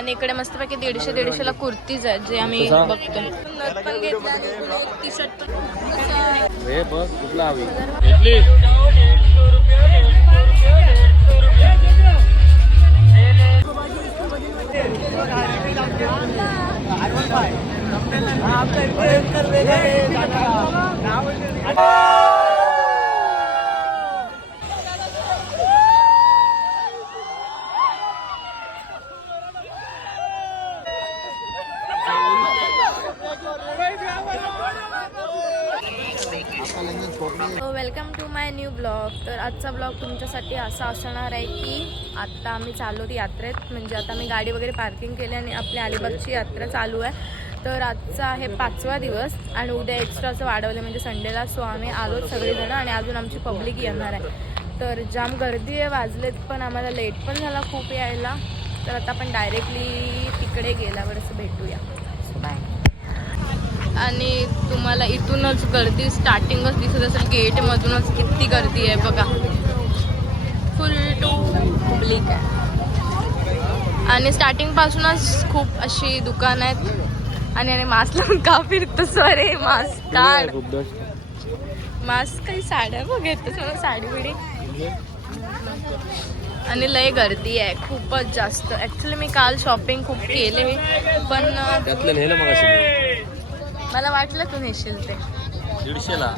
आणि इकडे मस्तपैकी दीडशे दीडशेला कुर्तीज आहेत जे आम्ही? बघतो नथ पण घेतला आणि इकडे एक टी शर्ट पण असं हे बघ कुठला हवी welcome to my new blog तर आजचा ब्लॉग तुमच्यासाठी असा असणार आहे की आत्ता आम्ही चाललो यात्रेत. म्हणजे आता मी गाडी वगैरे पार्किंग केली आणि आपल्या अलिबागची यात्रा चालू आहे. तर आजचा आहे पाचवा दिवस आणि उद्या एक्स्ट्राचं वाढवलं म्हणजे संडेला सो आम्ही आलोच सगळेजणं आणि अजून आमची पब्लिक येणार आहे. तर जाम गर्दी आहे वाजलेत पण आम्हाला लेट पण झाला खूप यायला. तर आता आपण डायरेक्टली तिकडे गेल्यावर असं भेटूया. आणि तुम्हाला इथूनच गर्दी स्टार्टिंगच दिसत असेल गेटमधूनच किती गर्दी आहे बघा. फुल टू पब्लिक आहे. आणि स्टार्टिंगपासूनच खूप अशी दुकान आहेत. आणि आणि मास्क लावून का फिरतो सरे मास्क काढ. मास्क काही साड्या बघ म्हणून साडी बिडी. आणि लय गर्दी आहे खूपच जास्त. ॲक्च्युली मी काल शॉपिंग खूप केले पण मला वाटलं तू नेशील ते. दीडशेला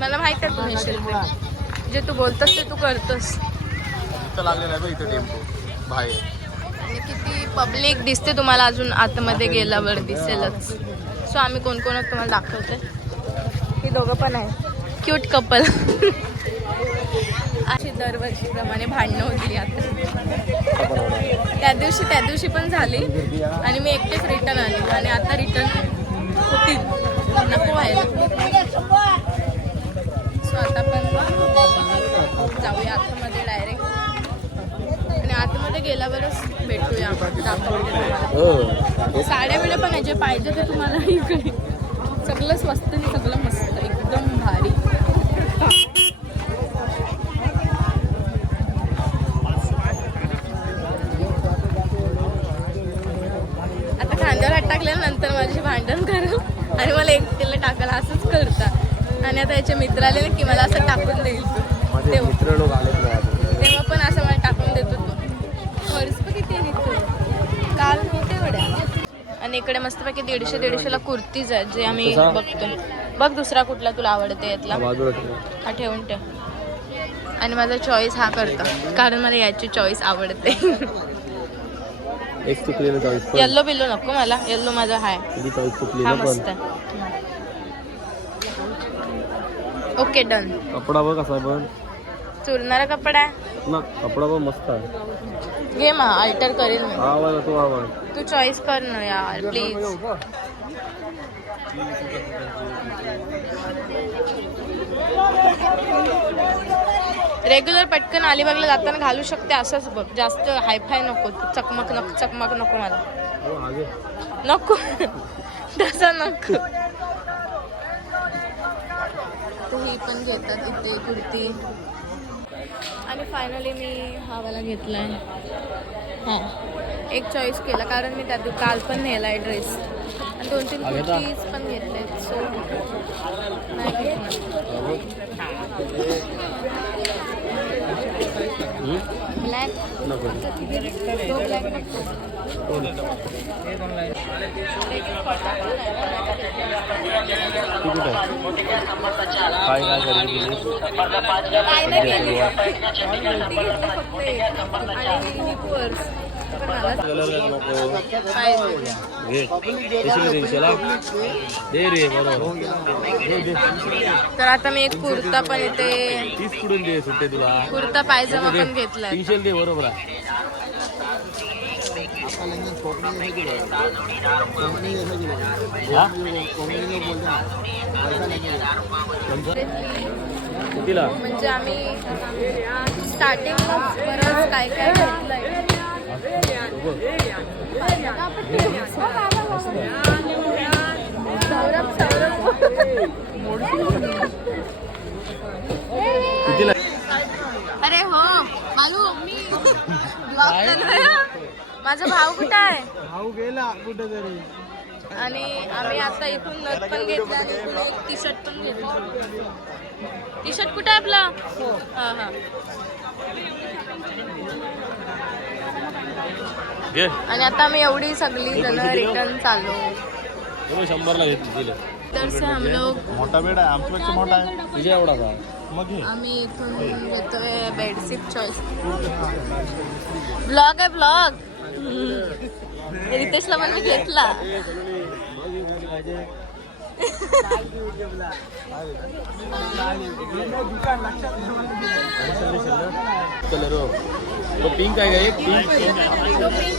मला माहीत आहे तू नेशील ते. जे तू बोलतोस ते तू करतोस. इथं लागलेलं आहे बघ इथं टेम्पो बाहेर. आणि किती पब्लिक दिसते तुम्हाला अजून आतमध्ये गेल्यावर दिसेलच. सो आम्ही कोण कोण तुम्हाला दाखवते ही दोघं पण आहे क्यूट कपल. अशी दरवर्षीप्रमाणे भांडणं होती आता. त्या दिवशी त्या दिवशी पण झाली. आणि मी एकटेच रिटर्न आली. आणि आता रिटर्न होतील नको व्हायला सो आता पण जाऊया आतमध्ये डायरेक्ट आणि आतमध्ये गेल्यावरच भेटूया. आपण दाखवते. हो. साड्या बिड्या पण आहे जे पाहिजे ते तुम्हाला इकडे. सगळं स्वस्त आणि सगळं मस्त एकदम भारी आता खांद्यावर हात टाकल्यानंतर माझी भांडण करा आणि मला एकटीला टाकायला असंच करतात आणि आता याचे मित्र आले ना की मला असं टाकून देईल. तेव्हा. तेव्हा पण असं मला टाकून देतो तो. पर्स पण किती आहे? काल नव्हते एवढ्या. आणि इकडे मस्तपैकी दीडशे दीडशेला कुर्तीज आहेत जे आम्ही? बघतो. बघ दुसरा कुठला तुला आवडते यातला. हा ठेवून ठेव. आणि माझा चॉईस हा करतो. कारण मला याची चॉईस आवडते. एक चुकली ना चॉईस पण. येल्लो बिल्लो नको मला येल्लो माझा हाय. तुझी चॉईस चुकली हा ना मस्त. पण आहे ओके डन कपडा बघ कसा आहे पण. चुरणारा कपडा? आहे ना कपडा पण मस्त आहे. घे मा अल्टर करेल मी. हा आवाज तो आवाज तू चॉईस कर ना यार प्लीज रेग्युलर पटकन अलिबागला जाताना घालू शकते असंच बघ. जास्त हायफाय नको चकमक नको चकमक नको मला. हो. नको. तसा नको. ही पण घेतात इथे कुर्ती. आणि फायनली मी हा वाला घेतलाय. हां. एक चॉईस केला कारण मी त्यात काल पण नेलाय ड्रेस आणि दोन तीन? कुर्तीज पण घेतले सो नाही घेतलं? ब्लॅक नको. तो ब्लॅक नको. कोण? तू कुठे आहे? काय काय खरेदी केली ही नको. तर आता मी एक कुर्ता पण इथे तीस कुठून दे सुट्टे तुला कुर्ता पायजमा पण घेतलाय. तीनशे दे बरोबर म्हणजे आम्ही स्टार्टिंगला बरंच काय काय घेतलंय. अरे हो मालू हा. माझा भाऊ कुठं आहे? भाऊ गेला कुठे तरी आणि आम्ही आता इथून नथ पण घेतला आणि इथून एक टी शर्ट पण घेतला. टी शर्ट कुठे आहे आपला? हा. हा घे आणि आता आम्ही एवढी सगळी जण रिटर्न चाललो तुम्ही शंभरला घेतलं दिलं. तर से हम लोग मोठा बेड आहे आमच्यापेक्षा मोठा आहे. तुझ्या एवढा का? मग. आम्ही इथून घेतोय बेडशीट चॉईस ब्लॉग आहे ब्लॉग रितेशला पण मी घेतला. कलर तो पिंक आहे का एक? पिंक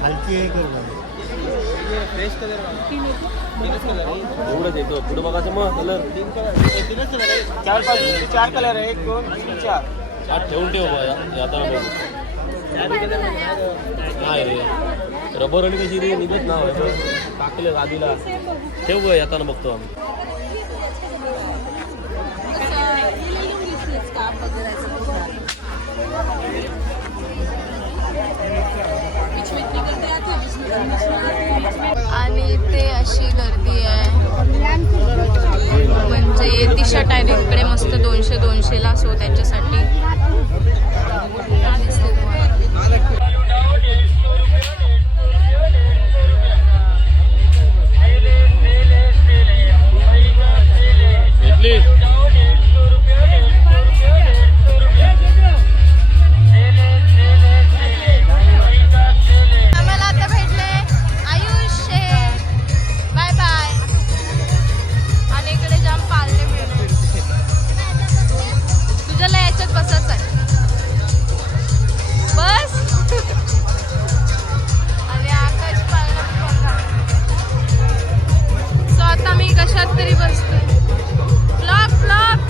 खालची. एक एवढंच येतो पुढे बघायचं मग कलर चार पाच चार कलर आहे. एक दोन तीन चार. हा ठेवून ठेव आता बघू. नाही रे. रबर आणि कशी रे? निघत ना टाकलं आधीला ठेव गं येताना बघतो आम्ही. आणि इथे अशी गर्दी आहे. म्हणजे टी शर्ट आहे इकडे मस्त दोनशे दोनशेला सो त्याच्यासाठी. तरी बसतो फ्लॉप फ्लॉप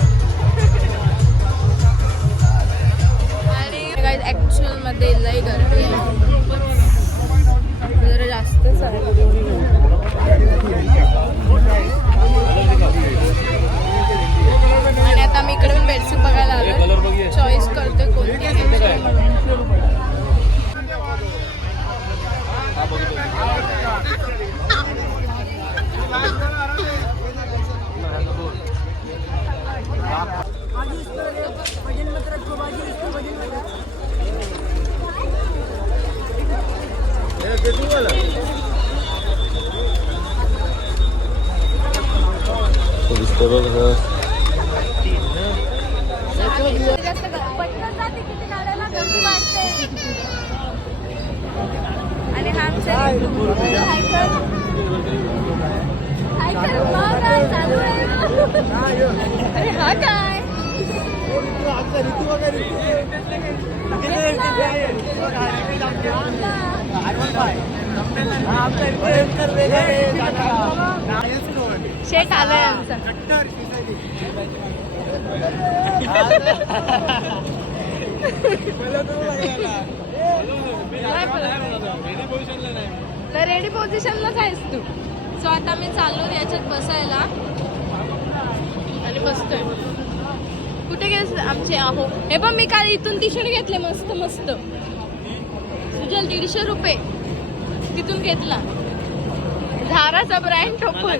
आणि ऍक्च्युअलमध्ये लई गर्दी आहे. जरा जास्तच आहे. आणि आता मी इकडून बेडशीट बघायला आलो चॉईस करते कोणती Thank you. काय घ्यायची. हा बघितलं दिसतं बघ कसं आणि हा आमचा हायकर हायकर मग काय चालू आहे अरे हा काय? शेट आलाय आमचा. रेडी पोझिशनलाच आहेस तू. सो आता मी चाललो याच्यात बसायला. आणि बसतोय कुठे गेस आमचे आहो. हे पण मी काल इथून टी शर्ट घेतले मस्त मस्त. सुजल दीडशे रुपये. तिथून घेतला. झाराचा ब्रँड ठोकून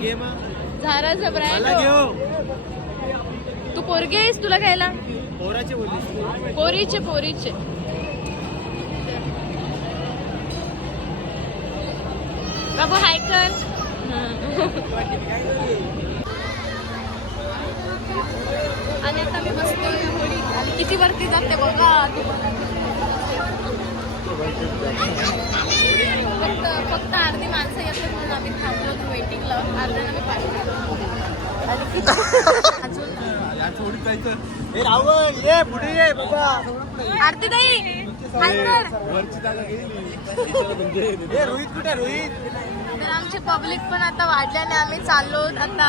झाराचा ब्रँड तू. पोरगी आहेस तुला घ्यायला? पोरीचे पोरीचे बाबू हाय कर आणि आता मी बसतोय होळी आणि किती वरती जाते बघा. फक्त फक्त अर्धी माणसं येते म्हणून आम्ही थांबलो होतो वेटिंगला अर्ध्यानं मी पाहिजे आरती रोहित कुठे रोहित? तर आमची पब्लिक पण आता वाढल्याने आम्ही चाललो आता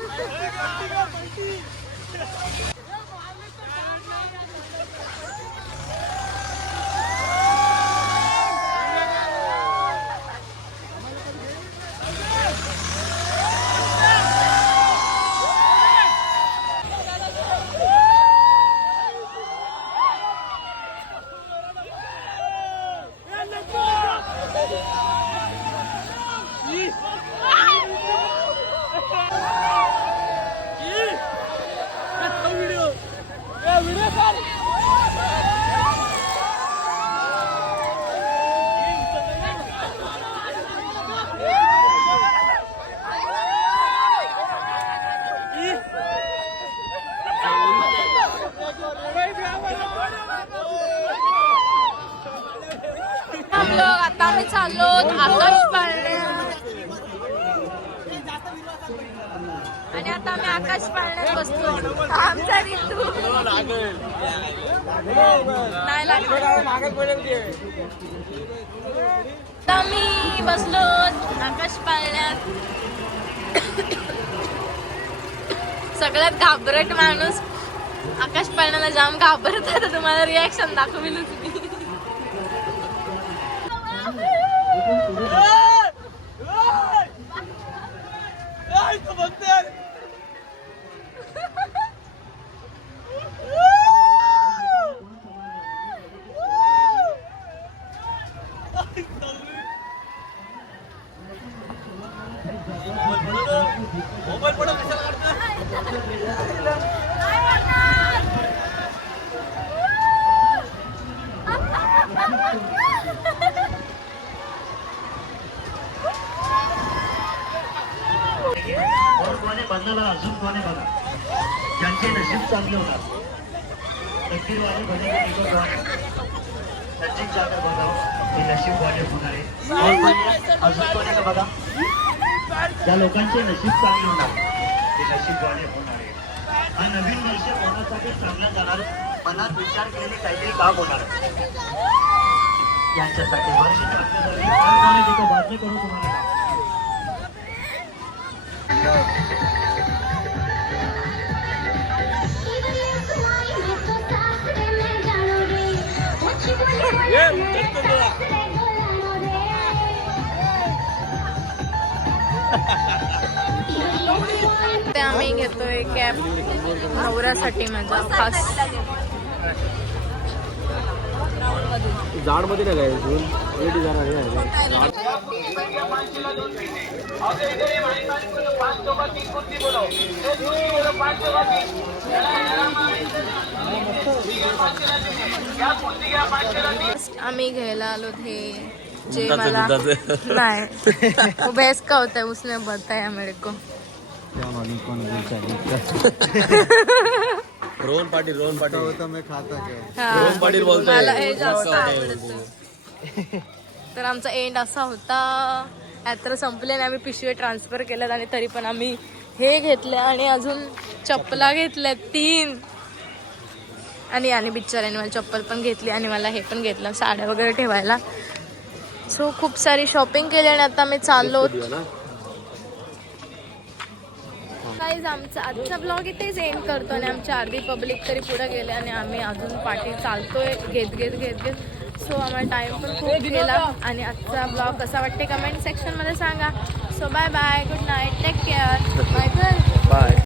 हम लोग आता आम्ही चाललो आकाश पाळण्यात आणि आता आम्ही आकाश पाळण्यात बसतो आमचा ऋतू नाही आता आम्ही बसलो आकाश पाळण्यात. सगळ्यात घाबरट माणूस आकाश पाळण्याला जाम घाबरत आता तुम्हाला रिॲक्शन दाखविलं तुम्ही ライト持って चांगले होणार बघावं नशीब वाले होणार आहे. अजून कोणी का बघा? ज्या लोकांचे नशीब चांगले होणार. ते नशीब वाले होणार आहे. हा नवीन वर्ष होण्यासाठी चांगला जाणार? मनात विचार केलेले काहीतरी काम होणार. यांच्यासाठी वर्ष चांगलं बातमी करू तुम्हाला. ते आम्ही घेतोय कॅब नवऱ्यासाठी माझा खास. झाडमध्ये नाही काय? दोन रेडी जाणार आहे. आम्ही घ्यायला आलो हे जे मला. नाही. वो भैंस का होता? है उसने बताया मेरे को. रोहन पाटील रोहन पाटील. हा. रोहन पाटील मला हे जास्त मस्त आवडतं. तर आमचा एंड असा होता. यात्रा संपली आणि आम्ही पिशवे ट्रान्सफर केल्यात आणि तरी पण आम्ही हे घेतले आणि अजून चप्पला घेतल्या तीन. आणि आणि बिचाऱ्याने मला चप्पल पण घेतली आणि मला हे पण घेतलं साड्या वगैरे ठेवायला. सो खूप सारी शॉपिंग केली आणि आता आम्ही चाललो गाईज आमचा आजचा ब्लॉग इथेच एंड करतो आणि आमच्या अर्धी पब्लिक तरी पुढे गेले आणि आम्ही अजून पाठी चालतोय. घेत घेत घेत घेत. सो आम्हाला टाइम पण खूप गेला आणि आजचा ब्लॉग कसा वाटते कमेंट सेक्शनमध्ये सांगा. So bye bye good night take care bye bye